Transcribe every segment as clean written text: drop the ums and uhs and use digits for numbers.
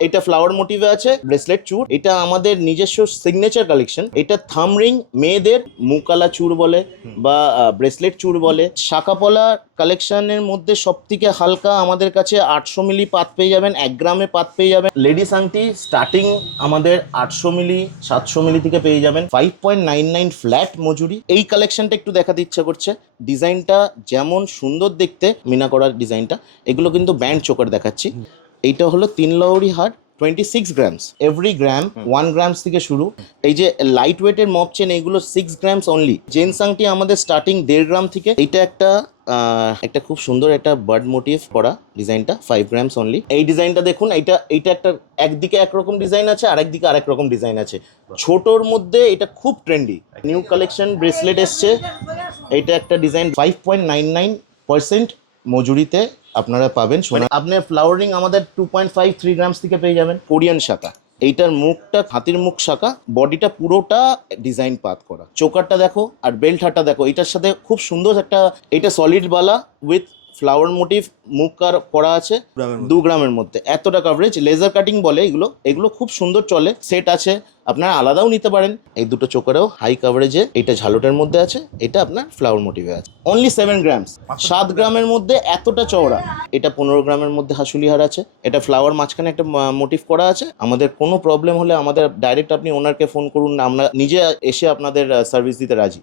এটা ফ্লাওয়ার মোটিভে আছে, ব্রেসলেট চূড়। এটা আমাদের নিজস্ব সিগনেচার কালেকশন। এটা থাম রিং, মেয়েদের মুকালা চূড় বলে বা ব্রেসলেট চূড় বলে। শাকাপলা কালেকশনের মধ্যে সব থেকে হালকা আমাদের কাছে 800 মিলি পাত পেয়ে যাবেন, 1 গ্রামে পাত পেয়ে যাবেন। লেডিস আংটি স্টার্টিং আমাদের 800 মিলি 700 মিলি থেকে পেয়ে যাবেন। 5.99 ফ্ল্যাট মজুরি। এই কালেকশনটা একটু দেখাতে ইচ্ছা করছে, ডিজাইনটা যেমন সুন্দর দেখতে, মিনা করার ডিজাইনটা। এগুলো কিন্তু ব্যান্ড চোকার দেখাচ্ছি। এইটা হলো 3 লহরি হার, 26 গ্রামস। এভরি গ্রাম 1 গ্রামস থেকে শুরু। এই যে লাইট ওয়েটের মপ চেন, এইগুলো 6 গ্রামস অনলি। জেন্টস আংটি আমাদের স্টার্টিং 1.5 গ্রাম থেকে। এইটা একটা খুব সুন্দর একটা বার্ড মোটিভ করা ডিজাইনটা, 5 গ্রামস অনলি। এই ডিজাইনটা দেখুন, এইটা একটা একদিকে একরকম ডিজাইন আছে, আরেকদিকে আরেক রকম ডিজাইন আছে। ছোটর মধ্যে এটা খুব ট্রেন্ডি নিউ কালেকশন ব্রেসলেট এসছে। এটা একটা ডিজাইন 5.99% মজুরিতে আপনারা পাবেন সোনা। আপনার ফ্লাওয়ারিং আমাদের 2.53 গ্রামস থেকে পেয়ে যাবেন। কোরিয়ান শাখা, এইটার মুখটা হাতির মুখ শাখা, বডিটা পুরোটা ডিজাইন পাত করা। চোকারটা দেখো আর বেল্ট হারটা দেখো, এটার সাথে খুব সুন্দর একটা, এটা solid Bala with flower motive মুখ করা আছে 2 গ্রামের মধ্যে। এতটা কভারেজ, লেজার কাটিং বলে এগুলো খুব সুন্দর চলে। সেট আছে, আপনারা আলাদাও নিতে পারেন। এই দুটো চোকারেও হাই কভারেজে, এটা ঝালোটার মধ্যে আছে, এটা আপনার ফ্লাওয়ার মোটিভে আছে। অনলি 7 গ্রামস, 7 গ্রামের মধ্যে এতটা চওড়া। এটা 15 গ্রামের মধ্যে হাসুলি হার আছে। এটা ফ্লাওয়ার মাঝখানে একটা মোটিভ করা আছে। আমাদের কোনো প্রবলেম হলে আমাদের ডাইরেক্ট আপনি ওনারকে ফোন করুন, আমরা নিজে এসে আপনাদের সার্ভিস দিতে রাজি।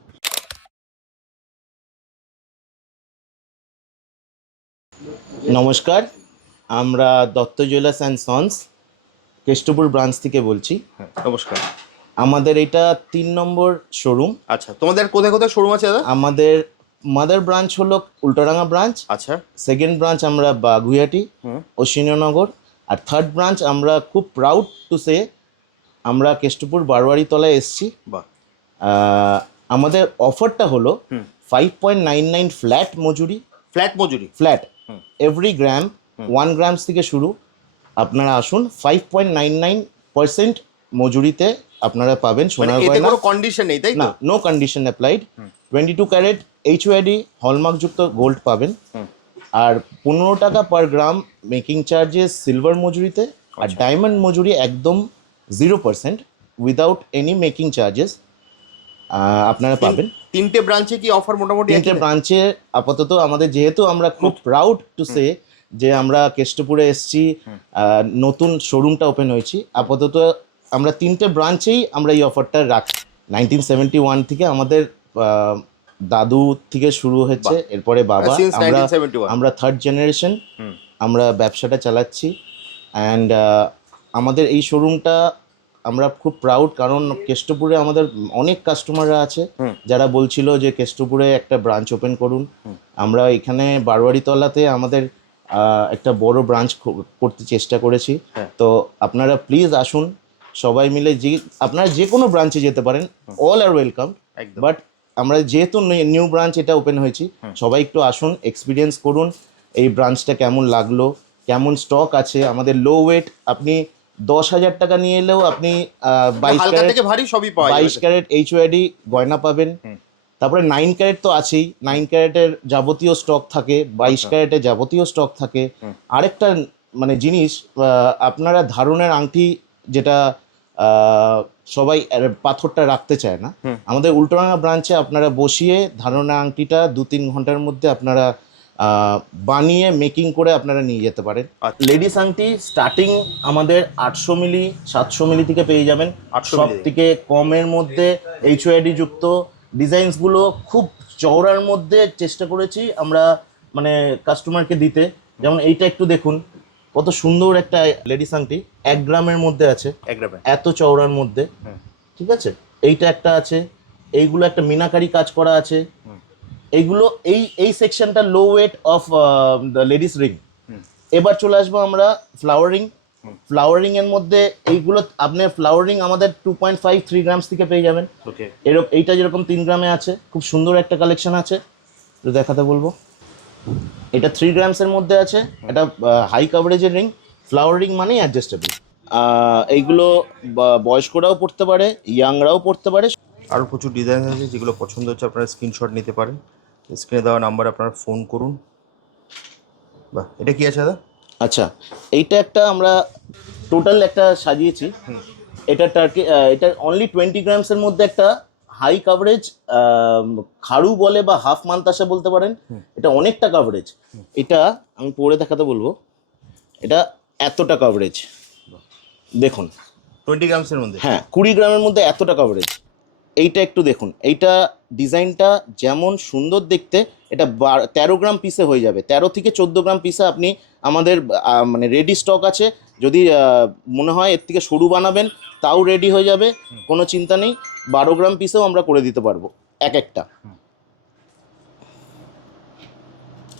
নমস্কার, আমরা Dutta jewellers and sons Keshtopur branch থেকে বলছি। নমস্কার। আমাদের এটা 3 নম্বর শোরুম। আচ্ছা, তোমাদের কোথায় কোথায় শোরুম আছে দাদা? আমাদের মাদার ব্রাঞ্চ হলো উল্টাডাঙ্গা ব্রাঞ্চ। আচ্ছা। সেকেন্ড ব্রাঞ্চ আমরা বাগুইহাটি অশ্বিনীনগর। আর থার্ড ব্রাঞ্চ আমরা খুব প্রাউড টু সে আমরা কেষ্টপুর বারোয়ারি তলায় এসছি। বাহ। আমাদের অফারটা হলো 5.99 ফ্ল্যাট মজুরি। ফ্ল্যাট মজুরি? ফ্ল্যাট, এভরি গ্রাম 1 গ্রামস থেকে শুরু। আপনারা আসুন, 5.99% মজুরিতে আপনারা পাবেন সোনার এতে গয়না। কোনো কন্ডিশন নেই তাই না, তো? No condition applied. 22 carat HUID হলমার্কযুক্ত গোল্ড পাবেন। আর 15 টাকা per gram making charges silver মজুরিতে। আর ডায়মন্ড মজুরি একদম 0% উইদাউট এনি মেকিং চার্জেস আপনারা পাবেন। তিনটে ব্রাঞ্চে কি অফার মোটামুটি? তিনটে ব্রাঞ্চে আপাতত আমাদের, যেহেতু আমরা খুব প্রাউড টু সে যে আমরা কেষ্টপুরে এসছি, নতুন শোরুমটা ওপেন হয়েছি। আপাতত আমরা তিনটে ব্রাঞ্চেই আমরা এই অফারটা রাখি। 1971 থেকে আমাদের দাদু থেকে শুরু হচ্ছে, এরপরে বাবা, আমরা থার্ড জেনারেশন আমরা ব্যবসাটা চালাচ্ছি। অ্যান্ড আমাদের এই শোরুমটা আমরা খুব প্রাউড, কারণ কেষ্টপুরে আমাদের অনেক কাস্টমাররা আছে যারা বলছিল যে কেষ্টপুরে একটা ব্রাঞ্চ ওপেন করুন। আমরা এখানে বারোয়ারিতলাতে আমাদের একটা বড় ব্রাঞ্চ করতে চেষ্টা করেছি। তো আপনারা প্লিজ আসুন, সবাই মিলে। আপনারা যে কোনো ব্রাঞ্চে যেতে পারেন, অল আর ওয়েলকাম। বাট আমরা যেহেতু নিউ ব্রাঞ্চ এটা ওপেন হয়েছি, সবাই একটু আসুন, এক্সপিরিয়েন্স করুন এই ব্রাঞ্চটা কেমন লাগলো, কেমন স্টক আছে। আমাদের লো ওয়েট, আপনি 10,000 টাকা নিয়ে এলেও আপনি 22 ক্যারেট এইচওআইডি গয়না পাবেন। তারপরে 9 ক্যারেট তো আছেই, 9 ক্যারেটের যাবতীয় স্টক থাকে, 22 ক্যারেটের যাবতীয় স্টক থাকে। আরেকটা মানে জিনিস, আপনারা ধারণের আংটি, যেটা সবাই পাথরটা রাখতে চায় না, আমাদের উল্টোডাঙ্গা ব্রাঞ্চে আপনারা বসিয়ে ধারণের আংটিটা 2-3 ঘন্টার মধ্যে আপনারা বানিয়ে মেকিং করে আপনারা নিয়ে যেতে পারেন। লেডিস আংটি স্টার্টিং আমাদের 800 মিলি 700 মিলি থেকে পেয়ে যাবেন। সব থেকে কমের মধ্যে এইচওআইডি যুক্ত ডিজাইনসগুলো খুব চওড়ার মধ্যে চেষ্টা করেছি আমরা মানে কাস্টমারকে দিতে। যেমন এইটা একটু দেখুন, কত সুন্দর একটা লেডিস আংটি, 1 গ্রামের মধ্যে আছে, 1 গ্রামে এত চওড়ার মধ্যে। ঠিক আছে, এইটা একটা আছে, এইগুলো একটা মিনাকারি কাজ করা আছে। এইগুলো এই সেকশনটা লো weight of the ladies ring. এবার চলে আসবো আমরা ফ্লাওয়ারিং এর মধ্যে। এইগুলো আপনার ফ্লাওয়ারিং আমাদের 2.53 গ্রামস থেকে পেয়ে যাবেন। এইটা যেরকম 3 গ্রামে আছে, খুব সুন্দর একটা কালেকশন আছে, দেখাতে বলবো। এটা 3 গ্রামসের মধ্যে আছে, এটা হাই কভারেজের রিং। ফ্লাওয়ারিং মানেই অ্যাডজাস্টেবল। এইগুলো বয়স্করাও পড়তে পারে, ইয়াংরাও পড়তে পারে। আরও প্রচুর ডিজাইন আছে, যেগুলো পছন্দ হচ্ছে আপনারা স্ক্রিনশট নিতে পারেন। স্ক্রিনে দেওয়া নাম্বার আপনারা ফোন করুন। বাহ, এটা কি আছে দাদা? আচ্ছা, এইটা একটা আমরা টোটাল একটা সাজিয়েছি। এটা টার্কি, এটা অনলি 20 গ্রামসের মধ্যে একটা হাই কাভারেজ খাড়ু বলে বা হাফ মান্তাসা বলতে পারেন। এটা অনেকটা কাভারেজ। এটা আমি পরে দেখাতে বলবো। এটা এতটা কাভারেজ দেখুন। 20 গ্রামসের মধ্যে? হ্যাঁ, 20 গ্রামের মধ্যে এতটা কাভারেজ। এইটা একটু দেখুন, এইটা ডিজাইনটা যেমন সুন্দর দেখতে, এটা 13 গ্রাম পিসে হয়ে যাবে। 13 থেকে 14 গ্রাম পিসে আপনি আমাদের মানে রেডি স্টক আছে। যদি মনে হয় এর থেকে সরু বানাবেন তাও রেডি হয়ে যাবে, কোনো চিন্তা নেই। 12 গ্রাম পিসেও আমরা করে দিতে পারবো এক একটা।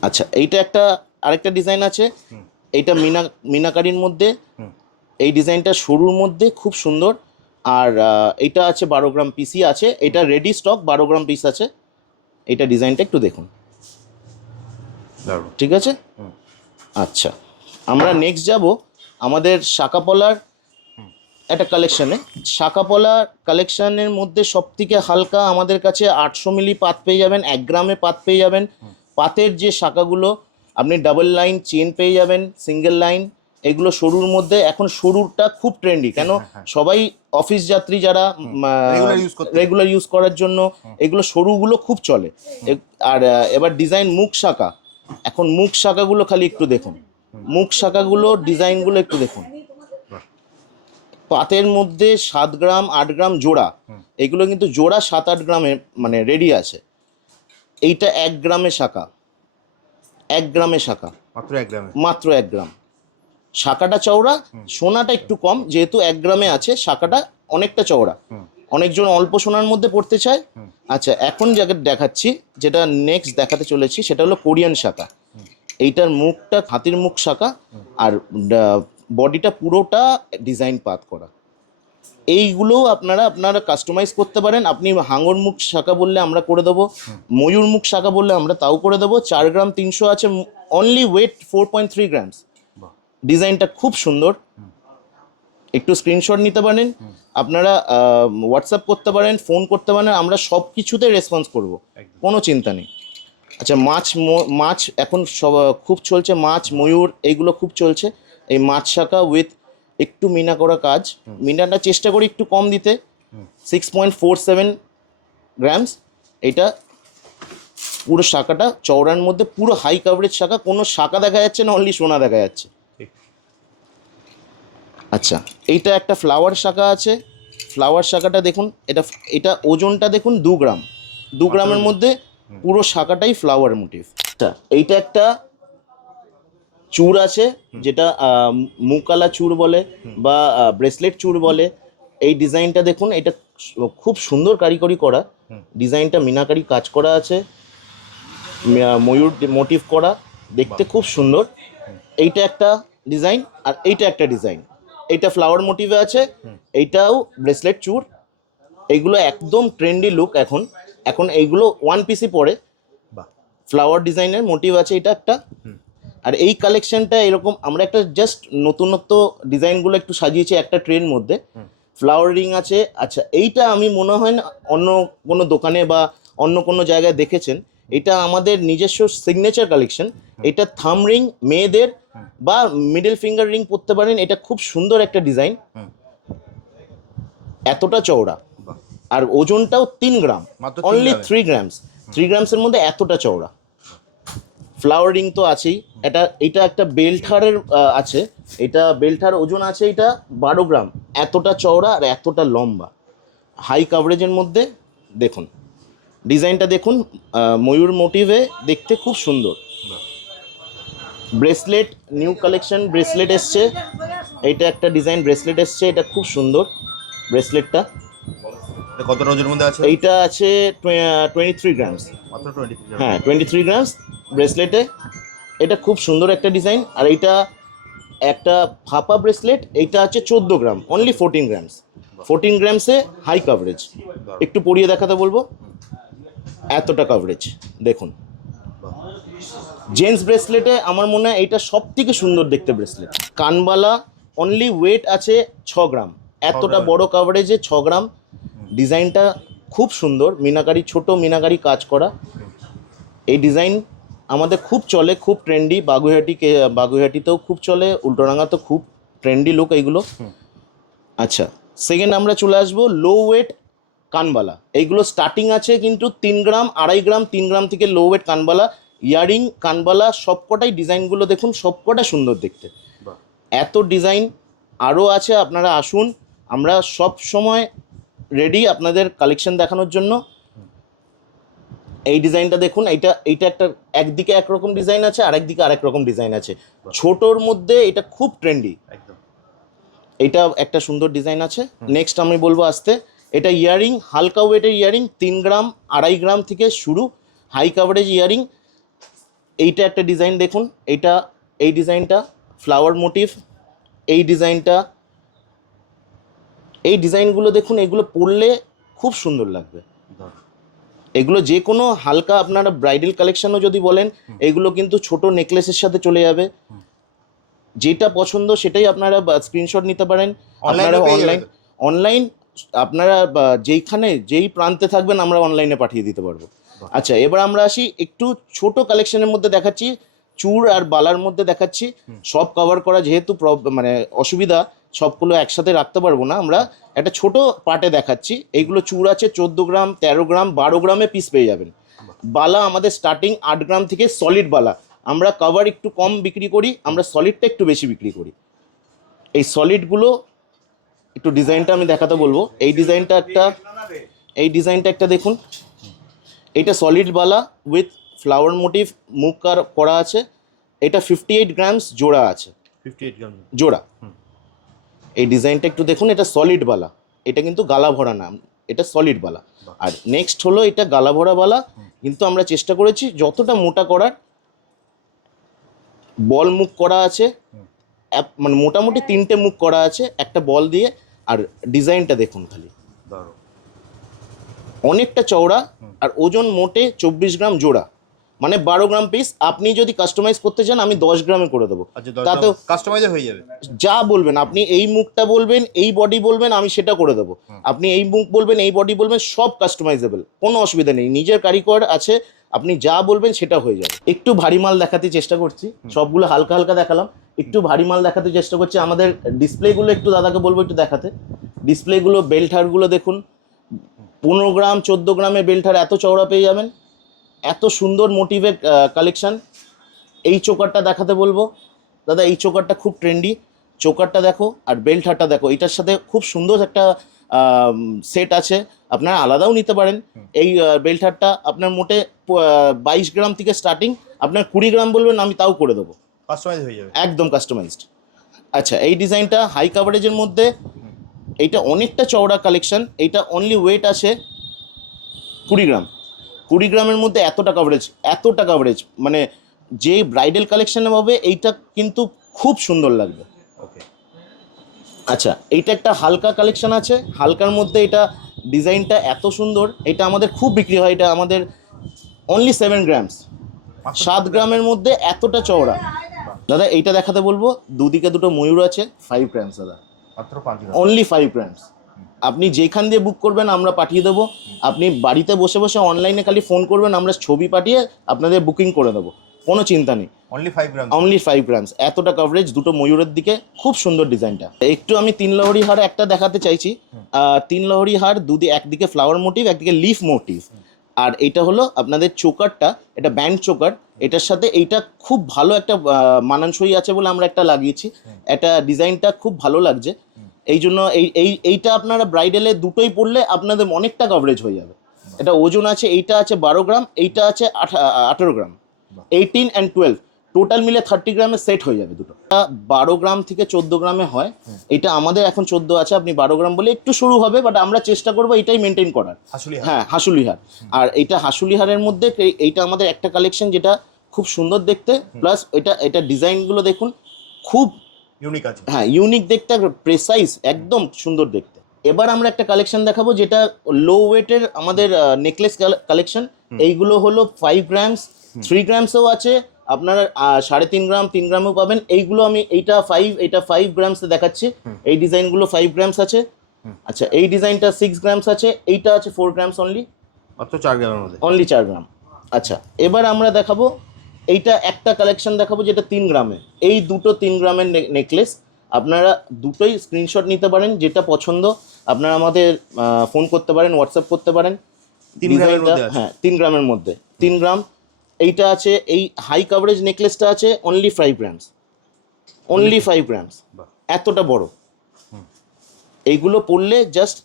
আচ্ছা, এইটা একটা আরেকটা ডিজাইন আছে। এইটা মিনাকারির মধ্যে, এই ডিজাইনটা সরুর মধ্যে খুব সুন্দর। আর এটা আছে 12 গ্রাম পিসই আছে। এটা রেডি স্টক 12 গ্রাম পিস আছে। এটা ডিজাইনটা একটু দেখুন, ঠিক আছে? আচ্ছা, আমরা নেক্সট যাব আমাদের শাকাপলার একটা কালেকশানে। শাকাপলার কালেকশানের মধ্যে সবথেকে হালকা আমাদের কাছে 800 মিলি পাত পেয়ে যাবেন, 1 গ্রামে পাত পেয়ে যাবেন। পাতের যে শাখাগুলো আপনি ডাবল লাইন চেন পেয়ে যাবেন, সিঙ্গেল লাইন। এগুলো সরুর মধ্যে, এখন সরুরটা খুব ট্রেন্ডি, কেন সবাই অফিস যাত্রী যারা রেগুলার ইউজ করার জন্য এগুলো সরুগুলো খুব চলে। আর এবার ডিজাইন মুখ শাখা, এখন মুখ শাখাগুলো খালি একটু দেখুন, মুখ শাখাগুলো ডিজাইনগুলো একটু দেখুন। পাতের মধ্যে 7 গ্রাম 8 গ্রাম জোড়া, এগুলো কিন্তু জোড়া 7-8 গ্রামে মানে রেডি আছে। এইটা 1 গ্রামে শাখা, 1 গ্রামে শাখা, মাত্র 1 গ্রাম। শাখাটা চওড়া, সোনাটা একটু কম, যেহেতু 1 গ্রামে আছে শাখাটা অনেকটা চওড়া। অনেকজন অল্প সোনার মধ্যে পড়তে চায়। আচ্ছা, এখন যাকে দেখাচ্ছি, যেটা নেক্সট দেখাতে চলেছি, সেটা হলো কোরিয়ান শাখা। এইটার মুখটা হাতির মুখ শাখা, আর বডিটা পুরোটা ডিজাইন পাত করা। এইগুলো আপনারা কাস্টমাইজ করতে পারেন। আপনি হাঙর মুখ শাখা বললে আমরা করে দেবো, ময়ূর মুখ শাখা বললে আমরা তাও করে দেবো। 4 গ্রাম 300 আছে, অনলি ওয়েট 4.3 গ্রামস। ডিজাইনটা খুব সুন্দর, একটু স্ক্রিনশট নিতে পারেন, আপনারা হোয়াটসঅ্যাপ করতে পারেন, ফোন করতে পারেন, আমরা সব কিছুতে রেসপন্স করব, কোনো চিন্তা নেই। আচ্ছা, মাছ এখন সব খুব চলছে, মাছ ময়ূর এইগুলো খুব চলছে। এই মাছ শাখা উইথ একটু মিনা করা কাজ, মিনাটা চেষ্টা করি একটু কম দিতে। 6.47 গ্রামস। এটা পুরো শাখাটা চওড়ার মধ্যে, পুরো হাই কাভারেজ শাখা, কোনো শাখা দেখা যাচ্ছে না, অনলি সোনা দেখা যাচ্ছে। আচ্ছা, এইটা একটা ফ্লাওয়ার শাখা আছে। ফ্লাওয়ার শাখাটা দেখুন, এটা ওজনটা দেখুন 2 গ্রাম। 2 গ্রামের মধ্যে পুরো শাখাটাই ফ্লাওয়ার মোটিভ। আচ্ছা, এইটা একটা চূড় আছে, যেটা মুকালা চূড় বলে বা ব্রেসলেট চূড় বলে। এই ডিজাইনটা দেখুন, এটা খুব সুন্দর কারিগরি করা ডিজাইনটা, মিনাকারি কাজ করা আছে, ময়ূর মোটিভ করা, দেখতে খুব সুন্দর। এইটা একটা ডিজাইন, আর এইটা একটা ডিজাইন। এইটা ফ্লাওয়ার মোটিভে আছে, এইটাও ব্রেসলেট চূড়। এইগুলো একদম ট্রেন্ডি লুক এখন এইগুলো 1 পিসই পরে, ফ্লাওয়ার ডিজাইনের মোটিভ আছে এটা একটা। আর এই কালেকশনটা এরকম আমরা একটা জাস্ট নতুনত্ব ডিজাইনগুলো একটু সাজিয়েছি একটা ট্রের মধ্যে, ফ্লাওয়ারিং আছে। আচ্ছা, এইটা আমি মনে হয় না অন্য কোনো দোকানে বা অন্য কোনো জায়গায় দেখেছেন। এটা আমাদের নিজস্ব সিগনেচার কালেকশন। এটা থাম রিং মেয়েদের বা মিডল ফিঙ্গার রিং পরতে পারেন। এটা খুব সুন্দর একটা ডিজাইন, এতটা চওড়া, আর ওজনটাও 3 গ্রাম, অনলি 3 গ্রামস। 3 গ্রামসের মধ্যে এতটা চওড়া। ফ্লাওয়ারিং তো আছেই। এটা একটা বেল্টারের আছে, এটা বেল্টার ওজন আছে এটা 12 গ্রাম। এতটা চওড়া আর এতটা লম্বা, হাই কাভারেজের মধ্যে। দেখুন ডিজাইনটা দেখুন, ময়ূর মোটিভে, দেখতে খুব সুন্দর। ব্রেসলেট, নিউ কালেকশন ব্রেসলেট এসছে। এইটা একটা ডিজাইন ব্রেসলেট এসছে, এটা খুব সুন্দর ব্রেসলেটটা। কত ওজনের মধ্যে আছে? এইটা আছে 23 গ্রামস, মাত্র 23। হ্যাঁ 23 গ্রামস ব্রেসলেটে। এটা খুব সুন্দর একটা ডিজাইন। আর এইটা একটা ফাপা ব্রেসলেট, এইটা আছে 14 গ্রাম, অনলি 14 গ্রামস। 14 গ্রামসে হাই কাভারেজ। একটু পরিয়ে দেখাতে বলবো, এতটা কাভারেজ দেখুন। জেন্টস ব্রেসলেটে আমার মনে হয় এইটা সব থেকে সুন্দর দেখতে ব্রেসলেট। কানবালা, অনলি ওয়েট আছে 6 গ্রাম, এতটা বড় কাভারেজে 6 গ্রাম। ডিজাইনটা খুব সুন্দর, মিনাকারি, ছোট মিনাকারি কাজ করা। এই ডিজাইন আমাদের খুব চলে, খুব ট্রেন্ডি, বাগুইহাটিতেও খুব চলে, উল্টোডাঙাতেও খুব ট্রেন্ডি লুক এইগুলো। আচ্ছা, সেকেন্ড আমরা চলে আসবো লো ওয়েট কানবালা। এইগুলো স্টার্টিং আছে কিন্তু 3 গ্রাম, 2.5 গ্রাম, 3 গ্রাম থেকে লো ওয়েট কানবালা, ইয়ারিং কানবালা, সবকটাই ডিজাইনগুলো দেখুন, সবকটা সুন্দর দেখতে। বাহ। এত ডিজাইন আরও আছে, আপনারা আসুন, আমরা সব সময় রেডি আপনাদের কালেকশন দেখানোর জন্য। এই ডিজাইনটা দেখুন, এইটা একটা, একদিকে একরকম ডিজাইন আছে, আরেকদিকে আরেক রকম ডিজাইন আছে। ছোটোর মধ্যে এটা খুব ট্রেন্ডি, একদম। এটা একটা সুন্দর ডিজাইন আছে। নেক্সট আমি বলবো আসতে, এটা ইয়ারিং, হালকা ওয়েটের ইয়ারিং, 3 গ্রাম, 2.5 গ্রাম থেকে শুরু, হাই কাভারেজ ইয়ারিং। এইটা একটা ডিজাইন দেখুন, এই ডিজাইনটা ফ্লাওয়ার মোটিভ, এই ডিজাইনগুলো দেখুন, এগুলো পরলে খুব সুন্দর লাগবে। এগুলো যে কোনো হালকা, আপনারা ব্রাইডাল কালেকশনও যদি বলেন, এগুলো কিন্তু ছোট নেকলেসের সাথে চলে যাবে। যেটা পছন্দ সেটাই আপনারা স্ক্রিনশট নিতে পারেন। আপনারা অনলাইন আপনারা যেই প্রান্তে থাকবেন আমরা অনলাইনে পাঠিয়ে দিতে পারবো। আচ্ছা, এবার আমরা আসি একটু ছোট কালেকশনের মধ্যে দেখাচ্ছি, চূড় আর বালার মধ্যে দেখাচ্ছি। সব কভার করা যেহেতু মানে অসুবিধা, সবগুলো একসাথে রাখতে পারবো না, আমরা একটা ছোট পার্টে দেখাচ্ছি। এইগুলো চূড় আছে 14 গ্রাম, 13 গ্রাম, 12 গ্রামে পিস পেয়ে যাবেন। বালা আমাদের স্টার্টিং 8 গ্রাম থেকে, সলিড বালা। আমরা কভার একটু কম বিক্রি করি, আমরা সলিডটা একটু বেশি বিক্রি করি। এই সলিডগুলো একটু ডিজাইনটা আমি দেখাতে বলবো। এই ডিজাইনটা একটা দেখুন, এইটা solid Bala with flower motive, মুখ করা আছে। এটা 58 গ্রামস জোড়া আছে, 58 গ্রাম জোড়া। এই ডিজাইনটা একটু দেখুন, এটা সলিড বালা, এটা কিন্তু গালা ভরা না, এটা সলিড বালা। আর নেক্সট হলো এটা গালা ভরা বালা, কিন্তু আমরা চেষ্টা করেছি যতটা মোটা করার। বল মুখ করা আছে, মানে মোটামুটি 3টে মুখ করা আছে একটা বল দিয়ে। আর ডিজাইনটা দেখুন খালি, অনেকটা চওড়া, আর ওজন মোটে 24 গ্রাম জোড়া, মানে 12 গ্রাম পিস। আপনি যদি কাস্টমাইজ করতে চান আমি 10 গ্রামে করে দেবো, তাতেও কাস্টমাইজার হয়ে যাবে। যা বলবেন আপনি, এই মুখটা বলবেন, এই বডি বলবেন, আমি সেটা করে দেবো। আপনি এই মুখ বলবেন, এই বডি বলবেন, সব কাস্টমাইজেবল, কোনো অসুবিধা নেই। নিজের কারিগর আছে, আপনি যা বলবেন সেটা হয়ে যাবে। একটু ভারী মাল দেখাতে চেষ্টা করছি, সবগুলো হালকা হালকা দেখালাম, একটু ভারী মাল দেখাতে চেষ্টা করছি। আমাদের ডিসপ্লেগুলো একটু দাদাকে বলবো একটু দেখাতে। ডিসপ্লেগুলো, বেল্ট হারগুলো দেখুন, 15 গ্রাম 14 গ্রামের বেল্ট হার এত চওড়া পেয়ে যাবেন, এত সুন্দর মোটিভের কালেকশন। এই চোকারটা দেখাতে বলবো দাদা, এই চোকারটা খুব ট্রেন্ডি, চোকারটা দেখো আর বেল্ট হারটা দেখো, এটার সাথে খুব সুন্দর একটা সেট আছে, আপনারা আলাদাও নিতে পারেন। এই বেল্ট হারটা আপনার মোটে 22 গ্রাম থেকে স্টার্টিং, আপনার 20 গ্রাম বলবেন আমি তাও করে দেবো, কাস্টমাইজ হয়ে যাবে, একদম কাস্টমাইজড। আচ্ছা, এই ডিজাইনটা হাই কাভারেজের মধ্যে, এইটা অনেকটা চওড়া কালেকশন। এইটা অনলি ওয়েট আছে 20 গ্রাম। 20 গ্রামের মধ্যে এতটা কাভারেজ, মানে যে ব্রাইডাল কালেকশনে হবে এইটা কিন্তু খুব সুন্দর লাগবে। ওকে। আচ্ছা, এইটা একটা হালকা কালেকশন আছে, হালকার মধ্যে এটা ডিজাইনটা এত সুন্দর, এটা আমাদের খুব বিক্রি হয়। এটা আমাদের অনলি 7 গ্রামস, 7 গ্রামের মধ্যে এতটা চওড়া। দাদা এইটা দেখাতে বলবো, দুদিকে দুটো ময়ূর আছে, 5 গ্রামস দাদা, মাত্র 5 গ্রাম, অনলি 5 গ্রামস। আপনি যেখান দিয়ে বুক করবেন আমরা পাঠিয়ে দেবো। আপনি বাড়িতে বসে বসে অনলাইনে খালি ফোন করবেন, আমরা ছবি পাঠিয়ে আপনাদের বুকিং করে দেবো, কোনো চিন্তা নেই। অনলি 5 গ্রামস, এতটা কভারেজ, দুটো ময়ূরের দিকে, খুব সুন্দর ডিজাইনটা। একটু আমি 3 লহরি হার একটা দেখাতে চাইছি। 3 লহরি হার, একদিকে ফ্লাওয়ার মোটিভ, একদিকে লিফ মোটিভ। আর এটা হলো আপনাদের চোকারটা, এটা ব্যান্ড চোকার, এটার সাথে এইটা খুব ভালো একটা মানানসই আছে বলে আমরা একটা লাগিয়েছি। এটা ডিজাইনটা খুব ভালো লাগছে, এই জন্য এইটা আপনারা ব্রাইডালে দুটোই পড়লে আপনাদের অনেকটা কভারেজ হয়ে যাবে। এটা ওজন আছে, এইটা আছে 12 গ্রাম, এইটা আছে 18 গ্রাম, 18 and 12 টোটাল মিলে 30 গ্রামের সেট হয়ে যাবে দুটো। 12 গ্রাম থেকে 14 গ্রামে হয়, এটা আমাদের এখন 14 আছে, আপনি 12 গ্রাম বলে একটু শুরু হবে, বাট আমরা চেষ্টা করবো এটাই মেনটেন করার। হ্যাঁ, হাসুলি হার। আর এইটা হাসুলি হারের মধ্যে এইটা আমাদের একটা কালেকশন যেটা খুব সুন্দর দেখতে, প্লাস এটা ডিজাইনগুলো দেখুন, খুব ইউনিক আছে। হ্যাঁ, ইউনিক দেখতে, প্রেসাইজ, একদম সুন্দর দেখতে। এবার আমরা একটা কালেকশন দেখাবো যেটা লো ওয়েটের আমাদের নেকলেস কালেকশন। এইগুলো হলো 5 গ্রামস, 3 গ্রামসও আছে, আপনারা 3.5 গ্রাম, 3 গ্রামও পাবেন। এইগুলো আমি এইটা 5 গ্রামসে দেখাচ্ছি। এই ডিজাইনগুলো 5 গ্রামস আছে। আচ্ছা, এই ডিজাইনটা 6 গ্রামস আছে, এইটা আছে 4 গ্রামস অনলি, মাত্র 4 গ্রামের মধ্যে, অনলি 4 গ্রাম। আচ্ছা, এবার আমরা দেখাবো এইটা একটা কালেকশন দেখাবো যেটা 3 গ্রামে, এই দুটো 3 গ্রামের নেকলেস, আপনারা দুটোই স্ক্রিনশট নিতে পারেন, যেটা পছন্দ আপনারা আমাদের ফোন করতে পারেন, হোয়াটসঅ্যাপ করতে পারেন। 3 গ্রামের ডিজাইনটা মধ্যে আছে? হ্যাঁ 3 গ্রামের মধ্যে, 3 গ্রাম। এইটা আছে, এই হাই কভারেজ নেকলেসটা আছে অনলি 5 গ্রামস, অনলি 5 গ্রামস, বাহ। এতটা বড়। এইগুলো পরলে জাস্ট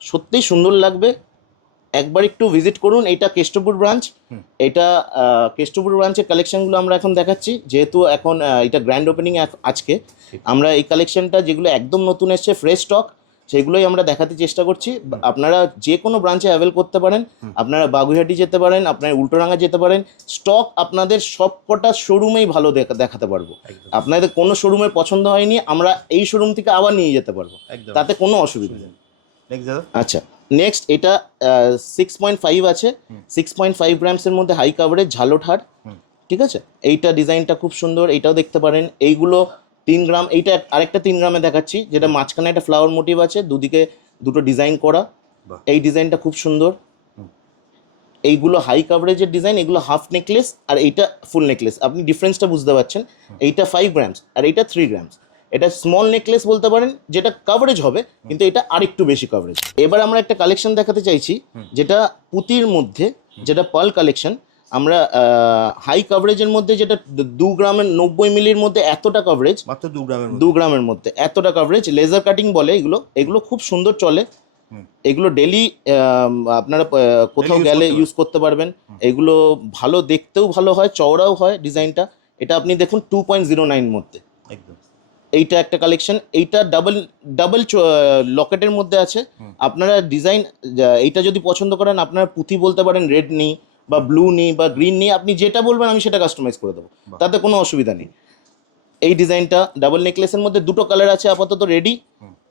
সত্যিই সুন্দর লাগবে, একবার একটু ভিজিট করুন। এটা কেষ্টপুর ব্রাঞ্চ, এটা কেষ্টপুর ব্রাঞ্চের কালেকশনগুলো আমরা এখন দেখাচ্ছি, যেহেতু এখন এটা গ্র্যান্ড ওপেনিং আজকে। আমরা এই কালেকশনটা যেগুলো একদম নতুন এসছে, ফ্রেশ স্টক, সেগুলোই আমরা দেখাতে চেষ্টা করছি। আপনারা যে কোনো ব্রাঞ্চে অ্যাভেল করতে পারেন, আপনারা বাগুইহাটি যেতে পারেন, আপনারা উল্টোডাঙ্গা যেতে পারেন। স্টক আপনাদের সবকটা শোরুমেই ভালো দেখাতে পারবো। একদম। আপনাদের কোনো শোরুমের পছন্দ হয়নি, আমরা এই শোরুম থেকে আবার নিয়ে যেতে পারবো, একদম। তাতে কোনো অসুবিধা নেই। নেক্সট দাদা। আচ্ছা, নেক্সট এটা 6.5 আছে, 6.5 গ্রামসের মধ্যে হাই কাভারেজ ঝালট হার, ঠিক আছে। এইটা ডিজাইনটা খুব সুন্দর, এইটাও দেখতে পারেন। এইগুলো 3 গ্রাম, এইটা আরেকটা 3 গ্রামে দেখাচ্ছি, যেটা মাঝখানে একটা ফ্লাওয়ার মোটিভ আছে, দুদিকে দুটো ডিজাইন করা। বাহ। এই ডিজাইনটা খুব সুন্দর। এইগুলো হাই কাভারেজের ডিজাইন, এগুলো হাফ নেকলেস, আর এইটা ফুল নেকলেস। আপনি ডিফারেন্সটা বুঝতে পারছেন, এইটা 5 গ্রামস আর এইটা 3 গ্রামস। এটা স্মল নেকলেস বলতে পারেন, যেটা কাভারেজ হবে, কিন্তু এটা আরেকটু বেশি কাভারেজ। এবার আমরা একটা কালেকশন দেখাতে চাইছি, যেটা পুঁতির মধ্যে, যেটা পার্ল কালেকশন। আমরা হাই কাভারেজের মধ্যে, যেটা 2 গ্রামের 90 মিলির মধ্যে এতটা কাভারেজ, মাত্র 2 গ্রামের 2 গ্রামের মধ্যে এতটা কাভারেজ, লেজার কাটিং বলে এগুলো। এগুলো খুব সুন্দর চলে, এগুলো ডেলি আপনারা কোথাও use গেলে করতে ইউজ করতে পারবেন। এগুলো ভালো, দেখতেও ভালো হয়, চওড়াও হয় ডিজাইনটা। এটা আপনি দেখুন 2.09 মধ্যে একদম। এইটা একটা কালেকশন। এইটা ডাবল লকেটের মধ্যে আছে। আপনারা ডিজাইন এইটা যদি পছন্দ করেন, আপনারা পুঁথি বলতে পারেন, রেড নিই বা ব্লু নিই বা গ্রিন নিই, আপনি যেটা বলবেন আমি সেটা কাস্টমাইজ করে দেবো, তাতে কোনো অসুবিধা নেই। এই ডিজাইনটা ডাবল নেকলেসের মধ্যে দুটো কালার আছে আপাতত রেডি।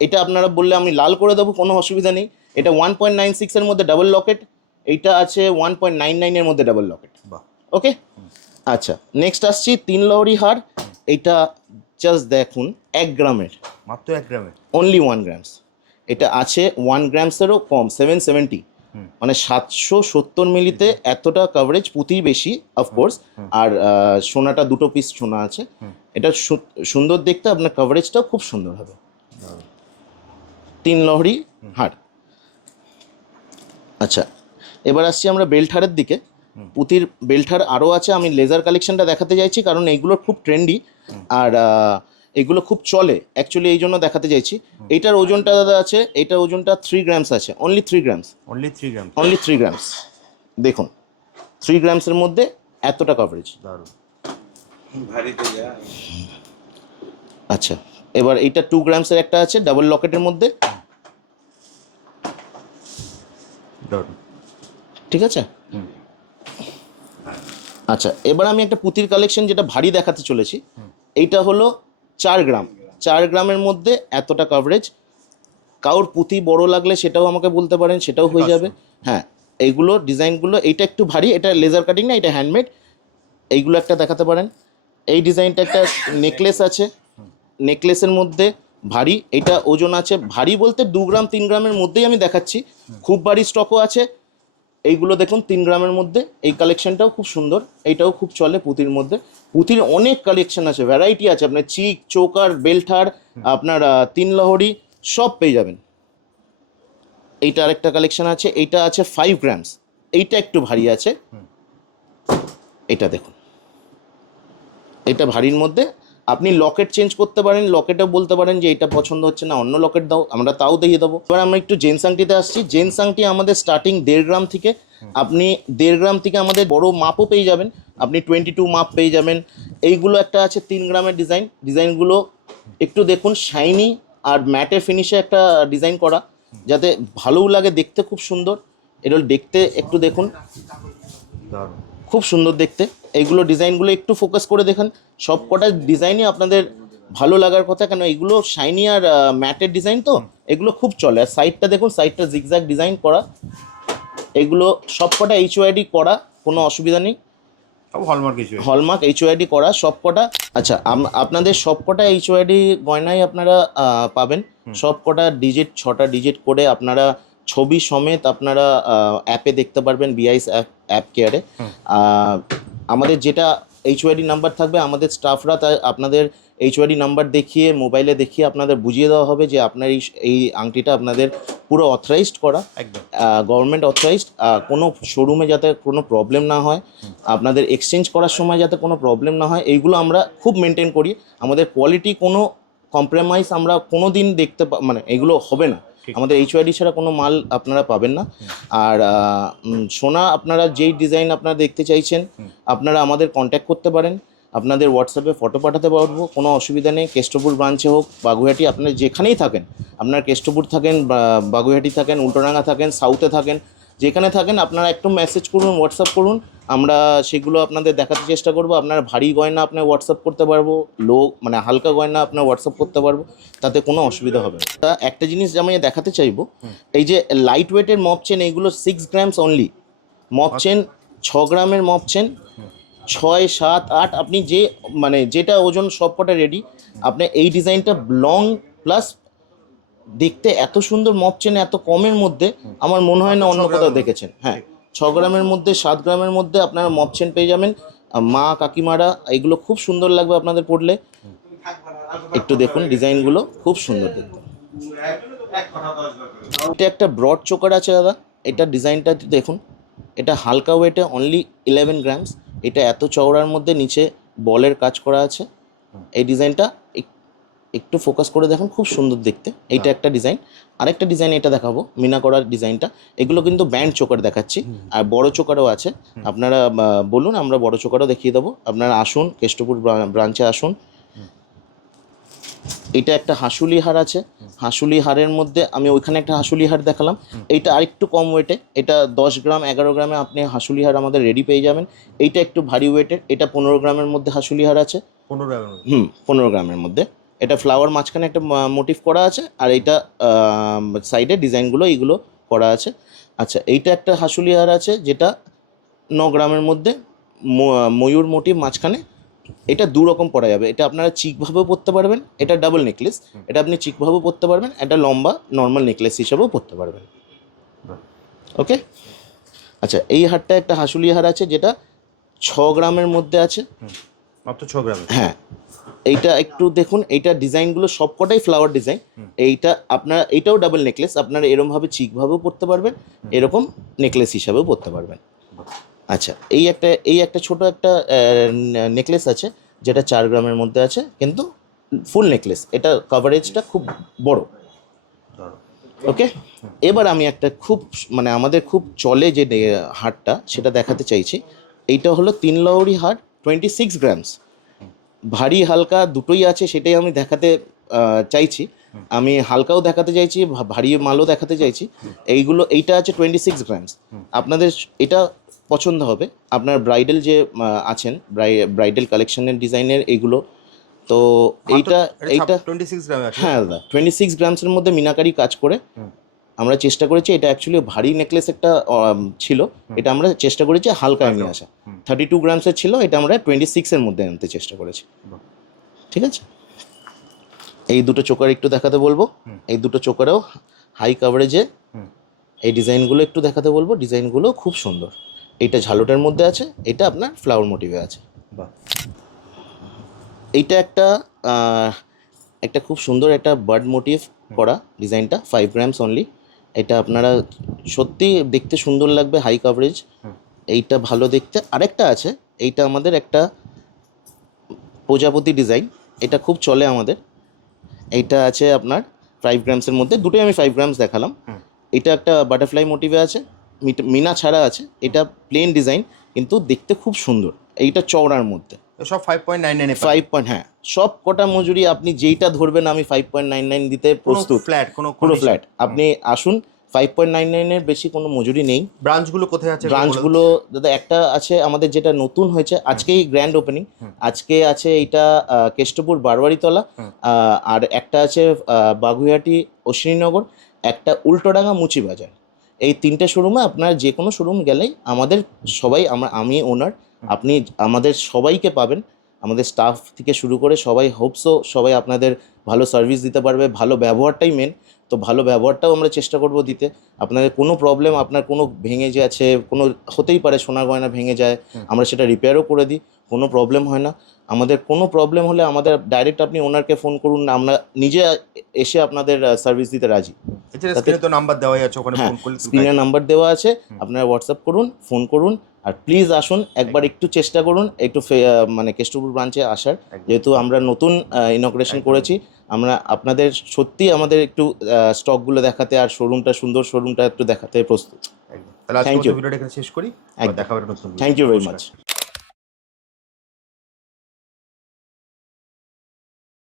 এটা আপনারা বললে আমি লাল করে দেবো, কোনো অসুবিধা নেই। এটা 1.96 এর মধ্যে ডাবল লকেট, এইটা আছে 1.99 এর মধ্যে ডাবল লকেট। বাহ। ওকে, আচ্ছা, নেক্সট আসছি 3 লহরি হার। এইটা জাস্ট দেখুন 1 গ্রামের, মাত্র 1 গ্রামে। Only 1 grams. এটা আছে 1 গ্রামসেরও কম, 770, মানে 770 মিলিতে এতটা কভারেজ, পুঁতি বেশি অফকোর্স, আর সোনাটা দুটো পিস সোনা আছে। এটা সুন্দর দেখতে, আপনার কভারেজটাও খুব সুন্দর হবে। 3 লহরি হার। আচ্ছা, এবার আসছি আমরা বেল্ট হারের দিকে। পুঁতির বেল্ট হার আরও আছে, আমি লেজার কালেকশনটা দেখাতে চাইছি, কারণ এইগুলো খুব ট্রেন্ডি আর এগুলো খুব চলে অ্যাকচুয়ালি, এই জন্য দেখাতে চাইছি। এইটার ওজনটা দাদা আছে, এইটার ওজনটা 3 গ্রামস আছে, only 3 grams, only 3 gram. Only 3 grams. দেখুন 3 গ্রামসের মধ্যে এতটা কভারেজ। দারুণ। আচ্ছা, এবার এইটা 2 গ্রামসের একটা আছে ডাবল লকেটের মধ্যে, দারুণ। ঠিক আছে। আচ্ছা, এবার আমি একটা পুঁতির কালেকশন যেটা ভারী দেখাতে চলেছি। এইটা হলো 4 গ্রাম, 4 গ্রামের মধ্যে এতটা কভারেজ। কারোর পুঁতি বড় লাগলে সেটাও আমাকে বলতে পারেন, সেটাও হয়ে যাবে। হ্যাঁ, এইগুলো ডিজাইনগুলো, এইটা একটু ভারী, এটা লেজার কাটিং না, এটা হ্যান্ডমেড। এইগুলো একটা দেখাতে পারেন। এই ডিজাইনটা একটা নেকলেস আছে, নেকলেসের মধ্যে ভারী, এটা ওজন আছে, ভারী বলতে 2 গ্রাম 3 গ্রামের মধ্যেই আমি দেখাচ্ছি, খুব ভারী স্টকও আছে। এইগুলো দেখুন 3 গ্রামের মধ্যে, এই কালেকশনটাও খুব সুন্দর, এইটাও খুব চলে পুঁতির মধ্যে। পুঁতির অনেক কালেকশন আছে, ভ্যারাইটি আছে, আপনার চিক, চোকার, বেল্টার, আপনার 3 লহরি সব পেয়ে যাবেন। এইটা আরেকটা কালেকশন আছে, এইটা আছে 5 গ্রামস, এইটা একটু ভারী আছে। এটা দেখুন, এটা ভারীর মধ্যে আপনি লকেট চেঞ্জ করতে পারেন, লকেটও বলতে পারেন যে এটা পছন্দ হচ্ছে না, অন্য লকেট দাও, আমরা তাও দিয়ে দেবো। এবার আমরা একটু জেন্স আংটিতে আসছি। জেন্স আংটি আমাদের স্টার্টিং 1.5 গ্রাম থেকে, আপনি 1.5 গ্রাম থেকে আমাদের বড় মাপও পেয়ে যাবেন, আপনি 22 মাপ পেয়ে যাবেন। এইগুলো একটা আছে 3 গ্রামের ডিজাইন, ডিজাইনগুলো একটু দেখুন, শাইনি আর ম্যাটে ফিনিশে একটা ডিজাইন করা, যাতে ভালোও লাগে দেখতে, খুব সুন্দর। এটা দেখতে একটু দেখুন, দারুণ। খুব সুন্দর দেখতে। এইগুলো ডিজাইনগুলো একটু ফোকাস করে দেখেন, সব কটা ডিজাইনই আপনাদের ভালো লাগার কথা, কেন এগুলো শাইনি আর ম্যাটের ডিজাইন, তো এগুলো খুব চলে। আর সাইডটা দেখুন, সাইডটা জিগজ্যাগ ডিজাইন করা, এগুলো সব কটা HYD করা, কোনো অসুবিধা নেই। সব হলমার্ক কিছু। হলমার্ক HYD করা সব কটা। আচ্ছা, আপনাদের সব কটা HYD গয়নাই আপনারা পাবেন, সব কটা ডিজিট, 6টা ডিজিট করে আপনারা ছবি সমেত আপনারা অ্যাপে দেখতে পারবেন, বিআইস অ্যাপ কেয়ারে। আমাদের যেটা এইচওয়াইডি নাম্বার থাকবে, আমাদের স্টাফরা তা আপনাদের এইচওয়াইডি নাম্বার দেখিয়ে, মোবাইলে দেখিয়ে আপনাদের বুঝিয়ে দেওয়া হবে যে আপনার এই আংটিটা আপনাদের পুরো অথরাইজড করা, একদম গভর্নমেন্ট অথরাইজড। কোনো শোরুমে যাতে কোনো প্রবলেম না হয়, আপনাদের এক্সচেঞ্জ করার সময় যাতে কোনো প্রবলেম না হয়, এইগুলো আমরা খুব মেনটেন করি। আমাদের কোয়ালিটি কোনো কম্প্রোমাইজ আমরা কোনো দিন মানে এগুলো হবে না। আমাদের এইচওয়াইডি ছাড়া কোনো মাল আপনারা পাবেন না। আর সোনা আপনারা যেই ডিজাইন আপনারা দেখতে চাইছেন, আপনারা আমাদের কন্ট্যাক্ট করতে পারেন। আপনাদের হোয়াটসঅ্যাপে ফটো পাঠাতে পারবো, কোনো অসুবিধা নেই। কেষ্টপুর ব্রাঞ্চে হোক, বাগুইহাটি, আপনারা যেখানেই থাকেন, আপনার কেষ্টপুর থাকেন, বাগুইহাটি থাকেন, উল্টোডাঙ্গা থাকেন, সাউথে থাকেন, যেখানে থাকেন আপনারা একটু মেসেজ করুন, হোয়াটসঅ্যাপ করুন, আমরা সেগুলো আপনাদের দেখাতে চেষ্টা করবো। আপনার ভারী গয়না আপনার হোয়াটসঅ্যাপ করতে পারবো, মানে হালকা গয়না আপনার হোয়াটসঅ্যাপ করতে পারবো, তাতে কোনো অসুবিধা হবে না। তা একটা জিনিস আমি দেখাতে চাইবো, এই যে লাইট ওয়েটের মপ চেন, এইগুলো 6 গ্রামস অনলি। মপ চেন 6 গ্রামের মপ চেন, 6, 7, 8, আপনি যে মানে যেটা ওজন সব কটা রেডি। আপনি এই ডিজাইনটা লং প্লাস দেখতে এত সুন্দর মপ চেন এত কমের মধ্যে আমার মনে হয় না অন্য কোথাও দেখেছেন। হ্যাঁ, 6 গ্রামের মধ্যে, 7 গ্রামের মধ্যে আপনারা মপ চেন পেয়ে যাবেন। মা কাকিমারা এগুলো খুব সুন্দর লাগবে আপনাদের পরলে। একটু দেখুন ডিজাইনগুলো খুব সুন্দর দেখতে। এটা একটা ব্রড চোকার আছে দাদা, এটা ডিজাইনটা দেখুন। এটা হালকা ওয়েটে অনলি 11 গ্রামস। এটা এত চওড়ার মধ্যে নিচে বলের কাজ করা আছে। এই ডিজাইনটা একটু ফোকাস করে দেখুন, খুব সুন্দর দেখতে। এইটা একটা ডিজাইন। আরেকটা ডিজাইন এটা দেখাবো, মিনা করার ডিজাইনটা। এগুলো কিন্তু ব্যান্ড চোকার দেখাচ্ছি, আর বড় চোকারও আছে। আপনারা বলুন, আমরা বড় চোকারও দেখিয়ে দেবো। আপনারা আসুন, কেষ্টপুর ব্রাঞ্চে আসুন। এটা একটা হাঁসুলি হার আছে। হাঁসুলি হারের মধ্যে আমি ওইখানে একটা হাঁসুলি হার দেখালাম। এইটা আরেকটু কম ওয়েটে, এটা 10 গ্রাম 11 গ্রামে আপনি হাঁসুলি হার আমাদের রেডি পেয়ে যাবেন। এইটা একটু ভারী ওয়েটের, এটা 15 গ্রামের মধ্যে হাঁসুলি হার আছে। 15 গ্রামের মধ্যে। এটা ফ্লাওয়ার মাঝখানে একটা মোটিভ করা আছে, আর এইটা সাইডে ডিজাইনগুলো এইগুলো করা আছে। আচ্ছা, এইটা একটা হাঁসুলি হার আছে যেটা 9 গ্রামের মধ্যে, ময়ূর মোটিভ মাঝখানে। এটা দু রকম পরা যাবে। এটা আপনারা চিকভাবেও পরতে পারবেন, এটা ডাবল নেকলেস। এটা আপনি চিকভাবেও পরতে পারবেন, এটা লম্বা নর্মাল নেকলেস হিসাবেও পরতে পারবেন। ওকে। আচ্ছা, এই হারটা একটা হাঁসুলি হার আছে যেটা 6 গ্রামের মধ্যে আছে, মাত্র 6 গ্রাম। হ্যাঁ, এইটা একটু দেখুন। এইটা ডিজাইনগুলো সবকটাই ফ্লাওয়ার ডিজাইন। এইটা আপনারা, এইটাও ডাবল নেকলেস, আপনারা এরকমভাবে চিকভাবেও পরতে পারবেন, এরকম নেকলেস হিসাবেও পরতে পারবেন। আচ্ছা, এই একটা ছোট একটা নেকলেস আছে যেটা 4 গ্রামের মধ্যে আছে, কিন্তু ফুল নেকলেস। এটা কভারেজটা খুব বড়। ওকে। এবার আমি একটা খুব মানে আমাদের খুব চলে যে হারটা সেটা দেখাতে চাইছি। এইটা হলো 3 লহরি হার, 26 গ্রামস। ভারী হালকা দুটোই আছে, সেটাই আমি দেখাতে চাইছি। আমি হালকাও দেখাতে চাইছি, ভারী মালও দেখাতে চাইছি। এইটা আছে 26 গ্রামস। আপনাদের এটা পছন্দ হবে, আপনার ব্রাইডাল যে আছেন, ব্রাইডাল কালেকশনের ডিজাইনের এইগুলো। তো এইটা 26 গ্রামে আছে। হ্যাঁ দাদা, 26 গ্রামসের মধ্যে মিনাকারি কাজ করে আমরা চেষ্টা করেছি। এটা অ্যাকচুয়ালি ভারী নেকলেস একটা ছিল, এটা আমরা চেষ্টা করেছি হালকায় নিয়ে আসা। 32 গ্রামসের ছিল, এটা আমরা 26-এর মধ্যে আনতে চেষ্টা করেছি। ঠিক আছে। এই দুটো চোকার একটু দেখাতে বলবো। এই দুটো চোকারেও হাই কাভারেজে এই ডিজাইনগুলো একটু দেখাতে বলবো। ডিজাইনগুলো খুব সুন্দর। এইটা ঝালটের মধ্যে আছে, এটা আপনার ফ্লাওয়ার মোটিভে আছে। এইটা একটা খুব সুন্দর একটা বার্ড মোটিভ করা ডিজাইনটা, 5 গ্রামস অনলি। এটা আপনারা সত্যি দেখতে সুন্দর লাগবে, হাই কাভারেজ। এইটা ভালো দেখতে। আরেকটা আছে, এইটা আমাদের একটা প্রজাপতি ডিজাইন, এটা খুব চলে আমাদের। এইটা আছে আপনার 5 গ্রামসের মধ্যে, দুটোই আমি 5 গ্রামস দেখালাম। এটা একটা বাটারফ্লাই মোটিভে আছে, মিনা ছাড়া আছে। এটা প্লেন ডিজাইন, কিন্তু দেখতে খুব সুন্দর। এইটা চওড়ার মধ্যে সব 5.99 হ্যাঁ, সব কটা মজুরি আপনি যেইটা ধরবেন আমি 5.99 দিতে প্রস্তুত। পুরো ফ্ল্যাট। আপনি আসুন, 5.99-এর বেশি কোনো মজুরি নেই। ব্রাঞ্চগুলো কোথায় আছে? ব্রাঞ্চগুলো দাদা একটা আছে আমাদের যেটা নতুন হয়েছে, আজকেই গ্র্যান্ড ওপেনিং। আজকে আছে এইটা কেষ্টপুর বারোয়ারিতলা, আর একটা আছে বাগুইহাটি অশ্বিনীনগর, একটা উল্টোডাঙ্গা মুচিবাজার। এই 3টে শোরুমে আপনার যে কোনো শোরুম গেলেই আমাদের সবাই, আমি ওনার, আপনি আমাদের সবাইকে পাবেন। আমাদের স্টাফ থেকে শুরু করে সবাই, হোপসো সবাই আপনাদের ভালো সার্ভিস দিতে পারবে, ভালো ব্যবহারটাই মেন। তো ভালো ব্যবহারটাও আমরা চেষ্টা করব দিতে। আপনাদের কোনো প্রবলেম, আপনার কোনো ভেঙে যাচ্ছে, কোনো হতেই পারে সোনা গয়না ভেঙে যায়, আমরা সেটা রিপেয়ারও করে দিই, কোনো প্রবলেম হয় না। আমাদের কোনো প্রবলেম হলে আমাদের ডাইরেক্ট আপনি ওনারকে ফোন করুন, আমরা নিজে এসে আপনাদের সার্ভিস দিতে রাজি। এছাড়া তাতে- স্ক্রিনে তো নাম্বার দেওয়াই আছে, ওখানে হ্যাঁ, ফোন করলে স্ক্রিনে নাম্বার দেওয়া আছে, আপনারা হোয়াটসঅ্যাপ করুন, ফোন করুন। আর প্লিজ আসুন, একবার একটু চেষ্টা করুন একটু মানে কেষ্টপুর ব্রাঞ্চে আসার। একদম। যেহেতু আমরা নতুন ইনগ্রেশন একদম। করেছি, আমরা আপনাদের সত্যি আমাদের একটু স্টকগুলো দেখাতে আর শোরুমটা, সুন্দর শোরুমটা একটু দেখাতে প্রস্তুত। একদম। তাহলে আজকে Thank you. ভিডিওটা এখানে শেষ করি, একদম। দেখা হবে নতুন থ্যাংক ইউ ভেরি নমস্কার। মাচ।